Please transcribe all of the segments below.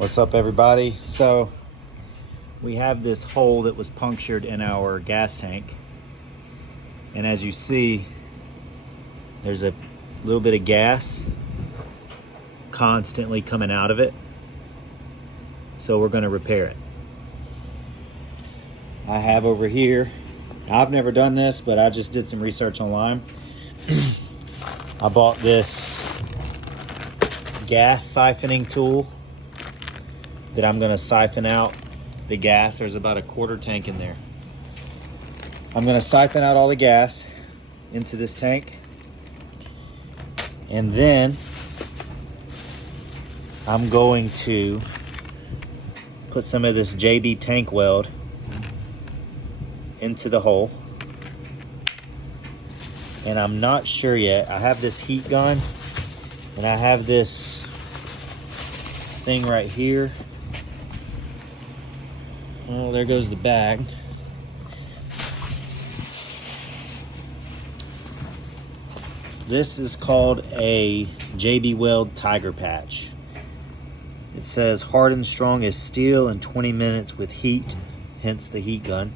What's up, everybody? So we have this hole that was punctured in our gas tank, and as you see, there's a little bit of gas constantly coming out of it. So we're going to repair it. I have over here, I've never done this, but I just did some research online. I bought this gas siphoning tool that I'm going to siphon out the gas. There's about a quarter tank in there. I'm going to siphon out all the gas into this tank, and then I'm going to put some of this JB Tank Weld into the hole. And I'm not sure yet. I have this heat gun, and I have this thing right here. Oh, there goes the bag. This is called a JB Weld Tiger Patch. It says hardened strong as steel in 20 minutes with heat, hence the heat gun.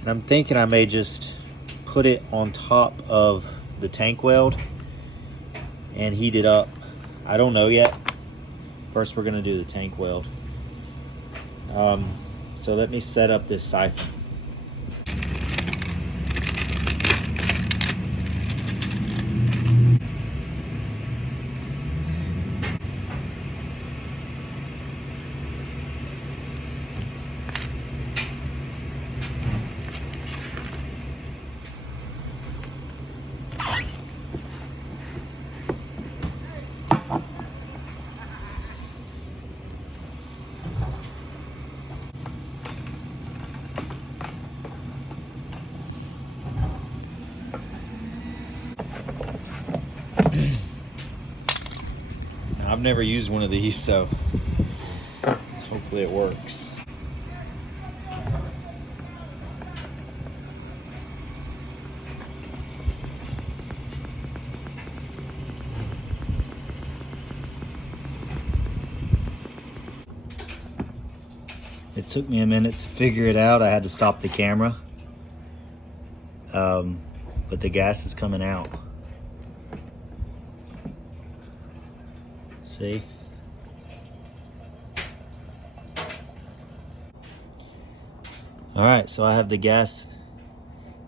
And I'm thinking I may just put it on top of the tank weld and heat it up. I don't know yet. First we're gonna do the tank weld. So let me set up this siphon. I've never used one of these, so hopefully it works. It took me a minute to figure it out. I had to stop the camera, but the gas is coming out. See? All right, so I have the gas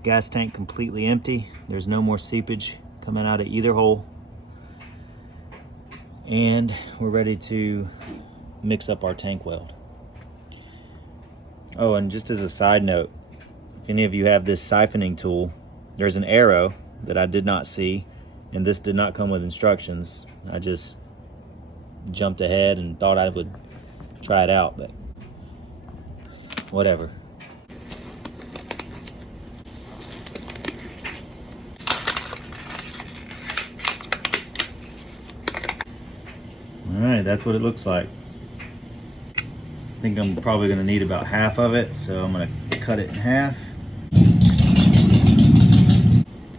tank completely empty. There's no more seepage coming out of either hole. And we're ready to mix up our tank weld. Oh, and just as a side note, if any of you have this siphoning tool, there's an arrow that I did not see, and this did not come with instructions. I just jumped ahead and thought I would try it out, but whatever. All right, that's what it looks like. I think I'm probably gonna need about half of it, so I'm gonna cut it in half.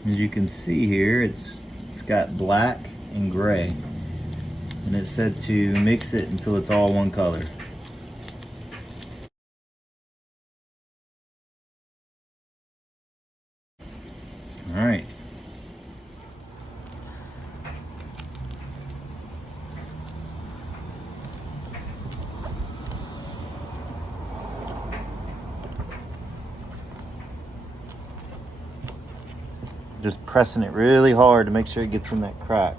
As you can see here, it's got black and gray. And it said to mix it until it's all one color. All right. Just pressing it really hard to make sure it gets in that crack.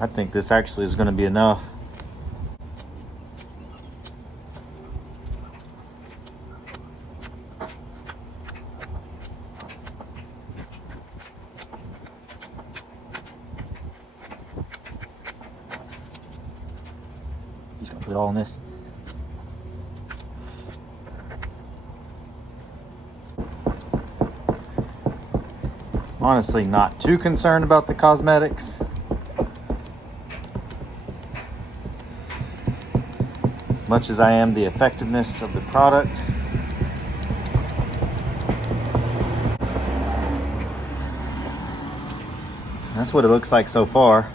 I think this actually is going to be enough. Just gonna put it all in this. Honestly, not too concerned about the cosmetics. As much as I am the effectiveness of the product. That's what it looks like so far.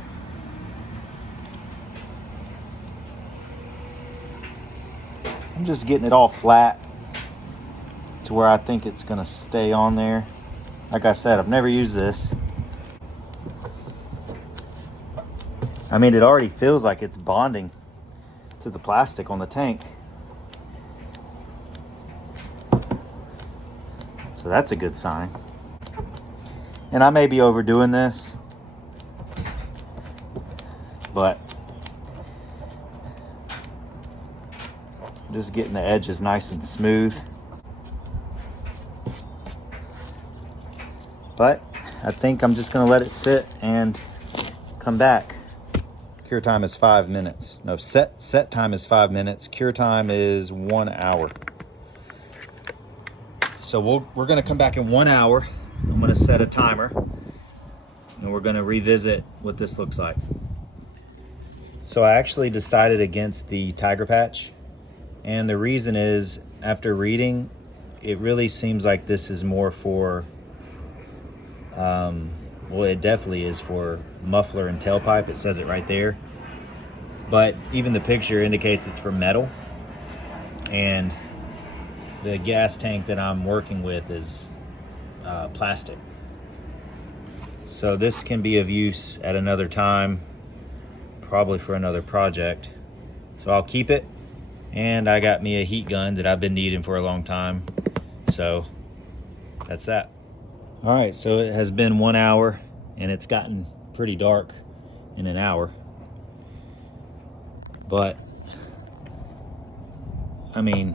I'm just getting it all flat to where I think it's gonna stay on there. Like I said, I've never used this. I mean, it already feels like it's bonding to the plastic on the tank. So that's a good sign. And I may be overdoing this, but just getting the edges nice and smooth. But I think I'm just gonna let it sit and come back. Cure time is 5 minutes. No, set time is 5 minutes. Cure time is 1 hour. So we're gonna come back in 1 hour. I'm gonna set a timer and we're gonna revisit what this looks like. So I actually decided against the Tiger Patch. And the reason is, after reading, it really seems like this is more for, well, it definitely is for muffler and tailpipe. It says it right there. But even the picture indicates it's for metal. And the gas tank that I'm working with is plastic. So this can be of use at another time, probably for another project. So I'll keep it. And I got me a heat gun that I've been needing for a long time. So that's that. All right, so it has been 1 hour and it's gotten pretty dark in an hour. But I mean,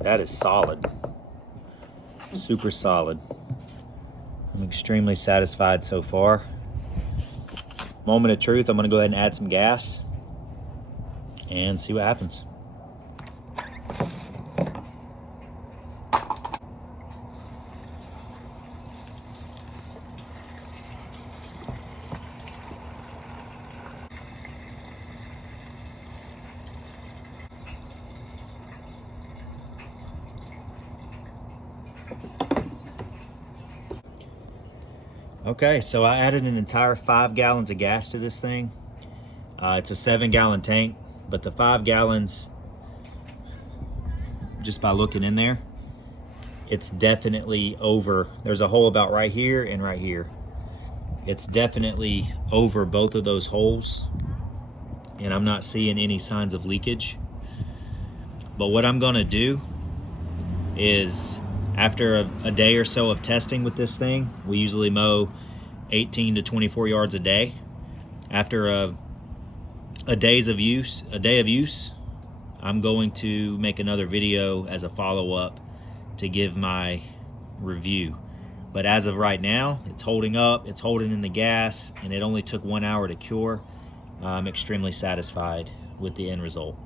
that is solid. Super solid. I'm extremely satisfied so far. Moment of truth, I'm gonna go ahead and add some gas and see what happens. Okay, so I added an entire 5 gallons of gas to this thing. It's a 7-gallon tank, but the 5 gallons, just by looking in there, it's definitely over. There's a hole about right here and right here. It's definitely over both of those holes, and I'm not seeing any signs of leakage. But what I'm gonna do is, after a day or so of testing with this thing, we usually mow 18 to 24 yards a day. After a day of use, I'm going to make another video as a follow-up to give my review. But as of right now, it's holding up, it's holding in the gas, and it only took 1 hour to cure. I'm extremely satisfied with the end result.